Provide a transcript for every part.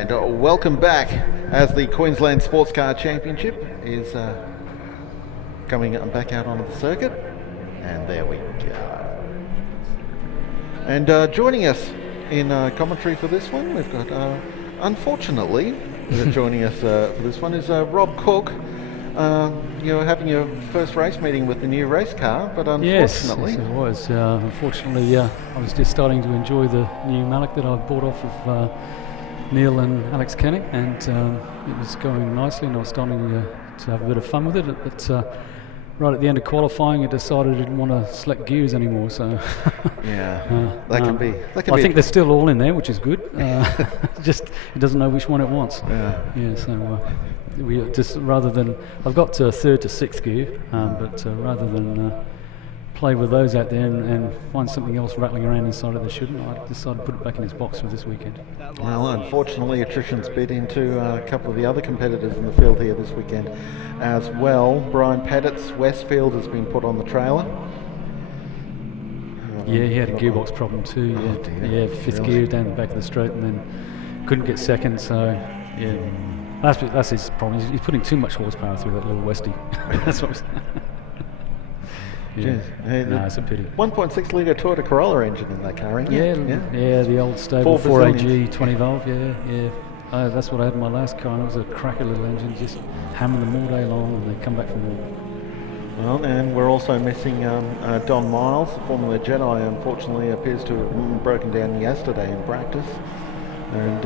And welcome back as the Queensland Sports Car Championship is coming back out onto the circuit. And there we go. And joining us in commentary for this one, we've got, unfortunately, joining us for this one is Rob Cook. You're having your first race meeting with the new race car, but unfortunately... Yes, it was. Unfortunately, I was just starting to enjoy the new Malik that I bought off of Neil and Alex Kenny, and it was going nicely, and I was starting to have a bit of fun with it. But right at the end of qualifying, I decided I didn't want to select gears anymore. So yeah, that can be. I think they're still all in there, which is good. Just it doesn't know which one it wants. Yeah. So we just rather than I've got third to sixth gear, but rather than play with those out there and find something else rattling around inside of the shouldn't, I decided to put it back in his box for this weekend. Well, unfortunately, attrition's bit into a couple of the other competitors in the field here this weekend as well. Brian Pettit's Westfield has been put on the trailer. Yeah, he had a gearbox problem too. Yeah, fifth gear down the back of the straight, and then couldn't get second. So yeah, that's his problem. He's putting too much horsepower through that little Westie. That's what. Yeah, no, it's a pity. 1.6 litre Toyota Corolla engine in that car, isn't it? Yeah, the old stable 4AG 20 valve. Yeah. That's what I had in my last car, and it was a cracker little engine, just hammering them all day long, and they come back from war. Well, and we're also missing Don Miles, the Formula Jedi. Unfortunately, appears to have broken down yesterday in practice, and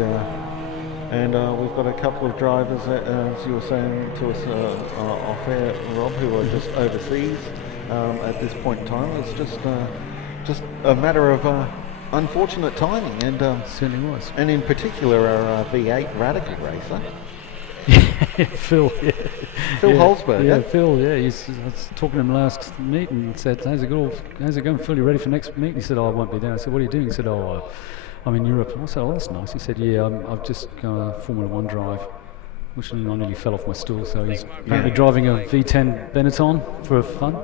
we've got a couple of drivers, as you were saying to us off air, Rob, who are just overseas. At this point in time, it's just a matter of unfortunate timing, and certainly was. And in particular, our V8 Radical racer, Phil. Phil Holzberg. Yeah, Phil. Yeah, I was talking to him last meet and said, "How's it going, Phil? You ready for next meet?" He said, "Oh, I won't be there." I said, "What are you doing?" He said, "Oh, I'm in Europe." I said, "Oh, that's nice." He said, "Yeah, I've just got a Formula One drive." Which I nearly fell off my stool, so he's apparently driving a V10 Benetton for fun.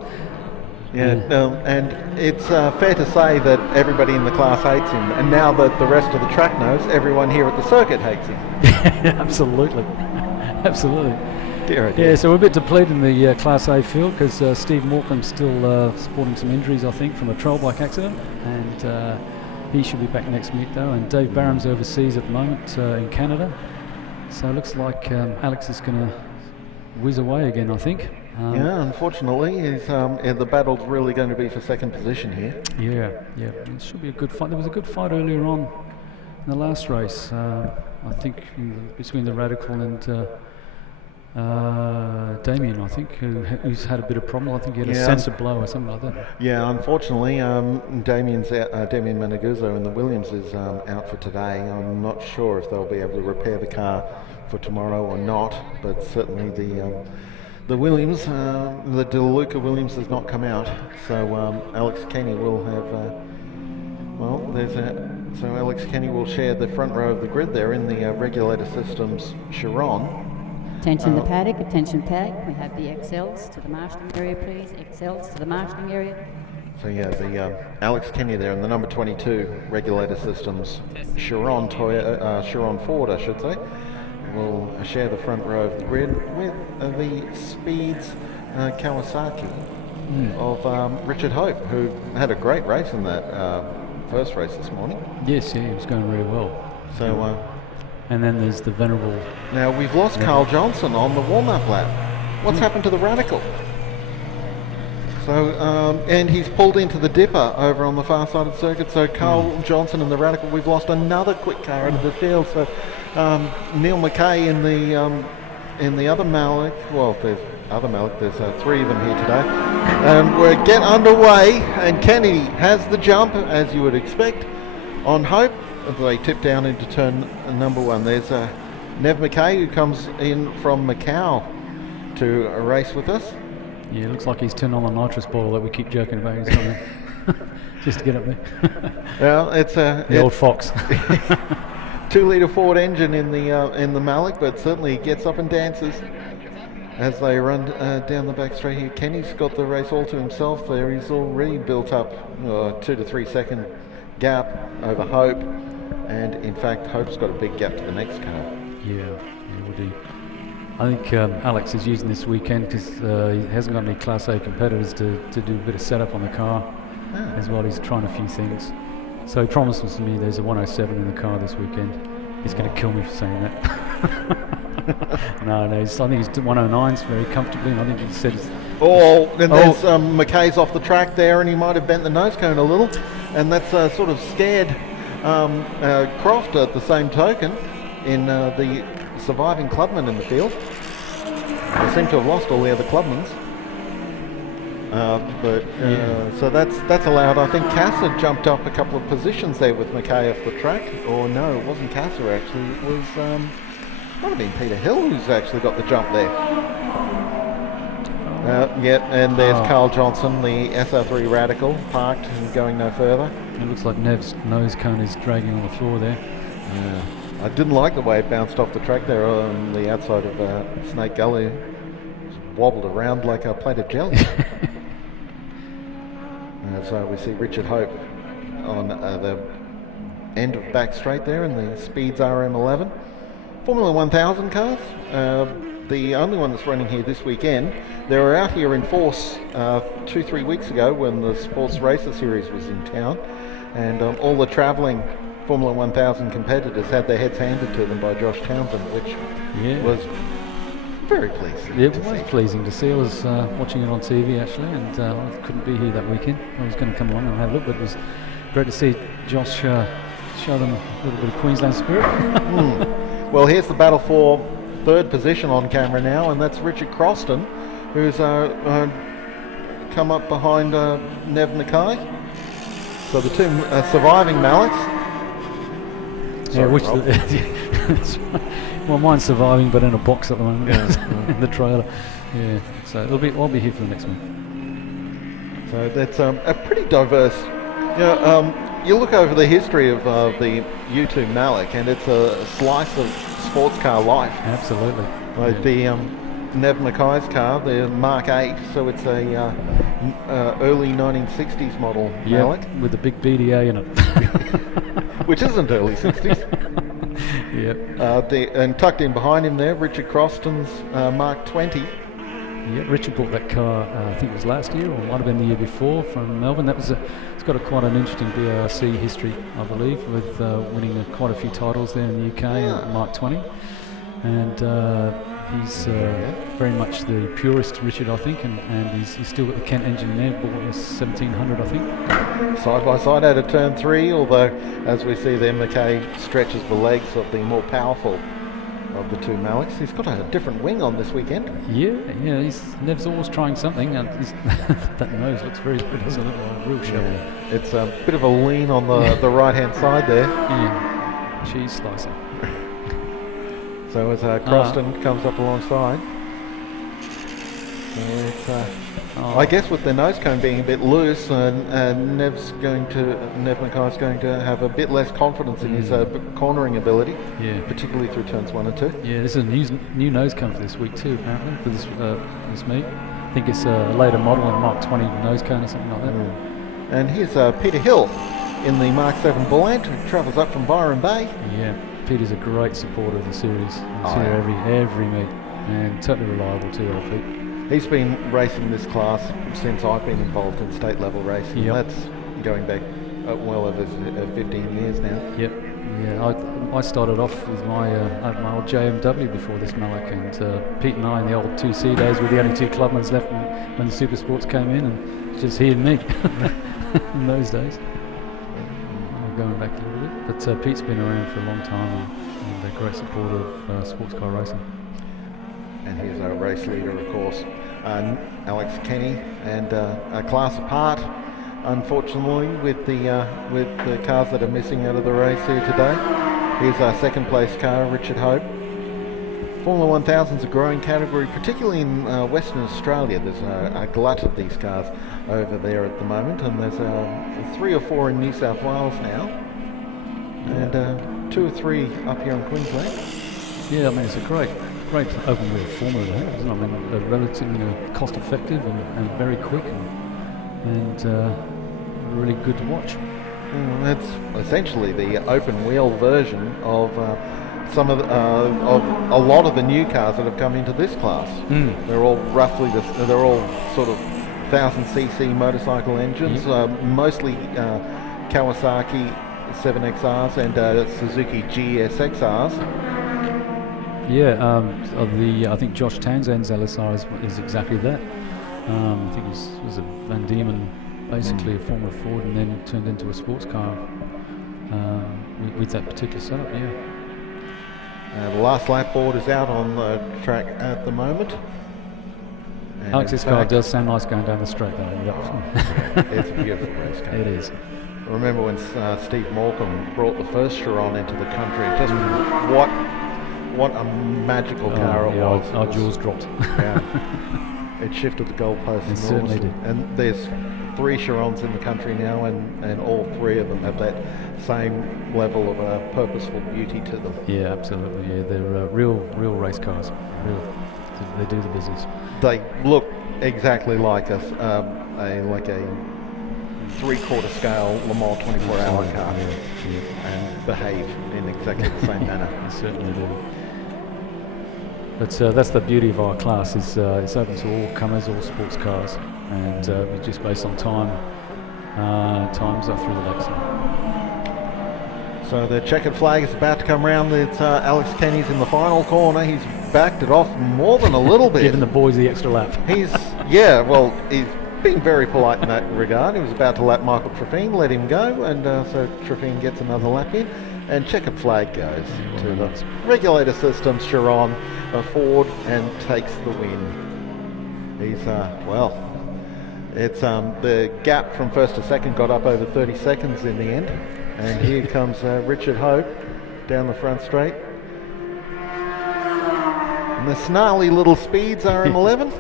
Yeah, and it's fair to say that everybody in the class hates him, and now that the rest of the track knows, everyone here at the circuit hates him. Absolutely. Dear. Yeah, so we're a bit depleted in the Class A field because Steve Morecambe's still sporting some injuries, I think, from a trail bike accident, and he should be back next meet though. And Dave Barham's overseas at the moment in Canada. So it looks like Alex is going to whiz away again, I think. Yeah, unfortunately, the battle's really going to be for second position here. Yeah. It should be a good fight. There was a good fight earlier on in the last race, I think, between the Radical and Damien, I think, who's had a bit of problem. I think he had a sensor blow or something like that. Yeah, unfortunately, Damien Managuzzo in the Williams is out for today. I'm not sure if they'll be able to repair the car for tomorrow or not, but certainly the Williams, the DeLuca Williams has not come out. So Alex Kenny will have, so Alex Kenny will share the front row of the grid there in the regulator systems Chiron. Attention the paddock, attention paddock. We have the XLs to the marshalling area, please. XLs to the marshalling area. So yeah, the Alex Kenny there in the number 22 regulator systems Chiron Ford, I should say, will share the front row of the grid with the Speeds Kawasaki of Richard Hope, who had a great race in that first race this morning. Yes, he was going really well. So. And then there's the venerable... Now, we've lost Carl Johnson on the warm-up lap. What's happened to the Radical? So, and he's pulled into the Dipper over on the far side of the circuit. So Carl Johnson and the Radical, we've lost another quick car into the field. So Neil McKay in the other Malik, there's three of them here today. We're getting underway, and Kenny has the jump, as you would expect, on Hope. They tip down into turn number one. There's Nev McKay, who comes in from Macau to race with us. Yeah, it looks like he's turned on the nitrous bottle that we keep joking about. He's coming just to get up there. Well, it's the old Fox. 2-litre Ford engine in the Malik, but certainly he gets up and dances as they run down the back straight here. Kenny's got the race all to himself there. He's already built up 2 to 3 second gap over Hope, and in fact Hope's got a big gap to the next car. Yeah, will do. I think Alex is using this weekend because he hasn't got any Class A competitors to do a bit of setup on the car as well. He's trying a few things. So he promises me there's a 107 in the car this weekend. He's going to kill me for saying that. No, I think he's 109s very comfortably, and I think he said... There's McKay's off the track there, and he might have bent the nose cone a little, and that's sort of scared Croft at the same token in the surviving clubman in the field. They seem to have lost all the other clubmans. So that's allowed. I think Casa jumped up a couple of positions there with McKay off the track. Or no, it wasn't Casa actually. It was might have been Peter Hill who's actually got the jump there. And there's Carl Johnson, the SR3 Radical, parked and going no further. It looks like Nev's nose cone is dragging on the floor there. Yeah. I didn't like the way it bounced off the track there on the outside of Snake Gully. It wobbled around like a plate of jelly. So we see Richard Hope on the end of back straight there in the Speeds RM11. Formula 1000 cars, the only one that's running here this weekend. They were out here in force 2-3 weeks ago when the Sports Racer Series was in town, and all the travelling Formula 1000 competitors had their heads handed to them by Josh Townsend, which was very pleasing. Yeah, it was pleasing to see. I was watching it on TV actually, and I couldn't be here that weekend. I was going to come along and have a look, but it was great to see Josh show them a little bit of Queensland spirit. Well, here's the battle for third position on camera now, and that's Richard Croston, who's come up behind Nev Nakai. So the two surviving Mallets. Sorry, that's right. Well, mine's surviving, but in a box at the moment, in the trailer. Yeah, so I'll be here for the next one. So that's a pretty diverse. You look over the history of the U2 Malik, and it's a slice of sports car life. Absolutely. Like the Nev Mackay's car, the Mark 8, so it's a early 1960s model Malik. With a big BDA in it. Which isn't early 60s. Yep. And tucked in behind him there, Richard Croston's Mark 20. Yeah, Richard bought that car, I think it was last year, or might have been the year before, from Melbourne. It's got quite an interesting BRC history, I believe, with winning quite a few titles there in the UK, Mark 20. And he's very much the purist, Richard, I think, and he's still got the Kent engine there, bought a 1700, I think. Side by side out of turn 3, although, as we see there, McKay stretches the legs of the more powerful of the two Maliks. He's got a different wing on this weekend. Yeah, Nev's always trying something, and that nose looks very good, doesn't it? A real shovel. Yeah. It's a bit of a lean on the right-hand side there. Yeah, cheese slicer. So as Croston comes up alongside, I guess with the nose cone being a bit loose, Nev Mackay's going to have a bit less confidence in his cornering ability, particularly through turns 1 and 2. Yeah, there's a new nose cone for this week too, apparently, for this meet. I think it's a later model, a Mark 20 nose cone or something like that. And here's Peter Hill in the Mark 7 Bull Ant, who travels up from Byron Bay. Yeah, Peter's a great supporter of the series. He's here every meet, and totally reliable too, old Pete. He's been racing this class since I've been involved in state level racing. Yep. That's going back well over 15 years now. Yep. Yeah, I started off with my old JMW before this Malik, and Pete and I in the old 2C days were the only two clubmans left when the Super Sports came in, and just he and me in those days. Going back a little bit, but Pete's been around for a long time and a great supporter of sports car racing. And here's our race leader, of course, Alex Kenny, and a class apart, unfortunately, with the cars that are missing out of the race here today. Here's our second place car, Richard Hope. Formula 1000 is a growing category, particularly in Western Australia. There's a glut of these cars over there at the moment, and there's 3 or 4 in New South Wales now, and 2 or 3 up here in Queensland. Yeah, I mean, it's a great open wheel formula there, isn't it? I mean, relatively cost effective and very quick, and really good to watch. It's essentially the open wheel version of some of a lot of the new cars that have come into this class. They're all roughly they're all sort of 1000cc motorcycle engines, mostly Kawasaki 7XRs and Suzuki GSXRs. Yeah, I think Josh Townsend's LSR is exactly that. I think he was a Van Diemen, basically a Formula Ford, and then turned into a sports car with that particular setup. Yeah. The last lap board is out on the track at the moment. And Alex, this car does sound nice going down the straight though. It's a beautiful race car. It is. I remember when Steve Morcom brought the first Chiron into the country. Just what a magical car it was. Our jaws dropped. Yeah. It shifted the goalposts. It certainly did. And there's 3 Chirons in the country now, and all 3 of them have that same level of purposeful beauty to them. Yeah, absolutely. Yeah, they're real race cars. They do the business. They look exactly like us, like a 3/4 scale Le Mans 24-hour car, and behave in exactly the same manner. They certainly do. But that's the beauty of our class. Is it's open to all comers, all sports cars, and we're just based on times up through the legs. So the checkered flag is about to come round. It's Alex Kenny's in the final corner. He's backed it off more than a little bit. Giving the boys the extra lap. He's being very polite in that regard. He was about to lap Michael Treffin, let him go, and so Treffin gets another lap in, and checkered flag goes to the regulator systems, Chiron, Ford, and takes the win. He's, it's the gap from first to second got up over 30 seconds in the end, and here comes Richard Hope down the front straight. And the snarly little speeds RM11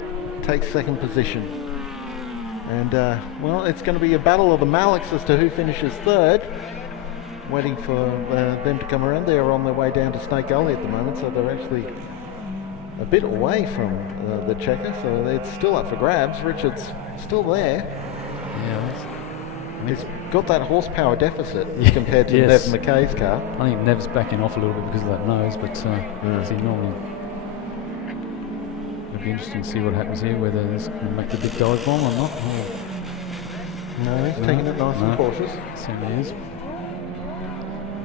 takes second position. And, it's going to be a battle of the Maliks as to who finishes third. Waiting for them to come around. They're on their way down to Snake Gully at the moment, so they're actually a bit away from the checker, so it's still up for grabs. Richard's still there. Yeah. He's got that horsepower deficit compared to Yes. Nev McKay's car. I think Nev's backing off a little bit because of that nose, but as he normally. It'll be interesting to see what happens here, whether he's going to make the big dive bomb or not. No, he's taking it nice and cautious. Certainly is.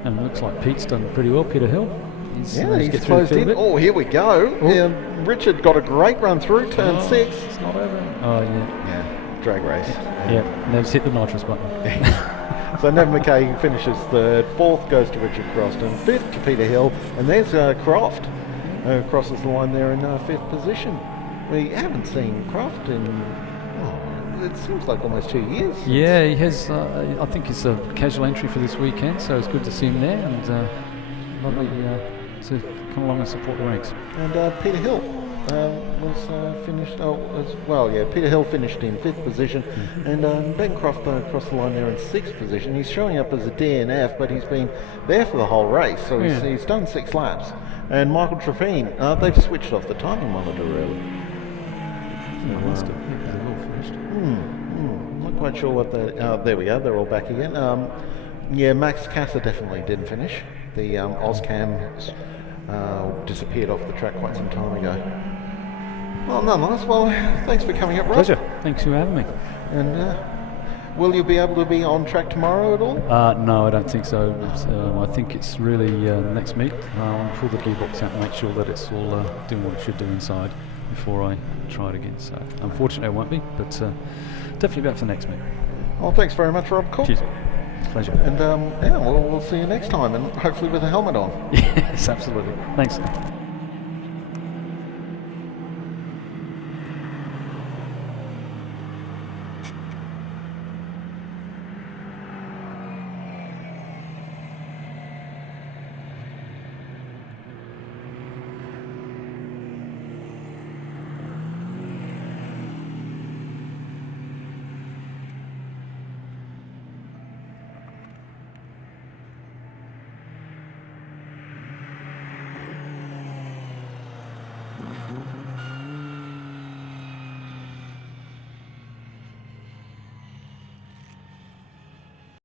And it looks like Pete's done pretty well, Peter Hill. He's closed in. Oh, here we go. Yeah, Richard got a great run through turn 6. It's not over. Oh, yeah. Yeah, drag race. Yeah, Nev's hit the nitrous button. So Nev McKay finishes third, 4th goes to Richard Croston, 5th to Peter Hill, and there's Croft. Crosses the line there in 5th position. We haven't seen Croft in, it seems like almost 2 years. Yeah, he has. I think it's a casual entry for this weekend, so it's good to see him there, and lovely to come along and support the ranks. And Peter Hill was finished, Peter Hill finished in 5th position, and Ben Croft crossed the line there in 6th position. He's showing up as a DNF, but he's been there for the whole race, so he's done 6 laps. And Michael Treffin, they've switched off the timing monitor early. They've all finished. Not quite sure what there we go, they're all back again. Max Kasser definitely didn't finish. The Ozcam disappeared off the track quite some time ago. Well, nonetheless, thanks for coming up, Rob. Pleasure. Thanks for having me. And will you be able to be on track tomorrow at all? No, I don't think so. I think it's really next meet. I'll pull the gearbox out and make sure that it's all doing what it should do inside before I try it again. So unfortunately I won't be, but definitely back for the next meet. Well, thanks very much, Rob. Cool. Cheers. Pleasure. And we'll see you next time, and hopefully with a helmet on. Yes, absolutely. Thanks.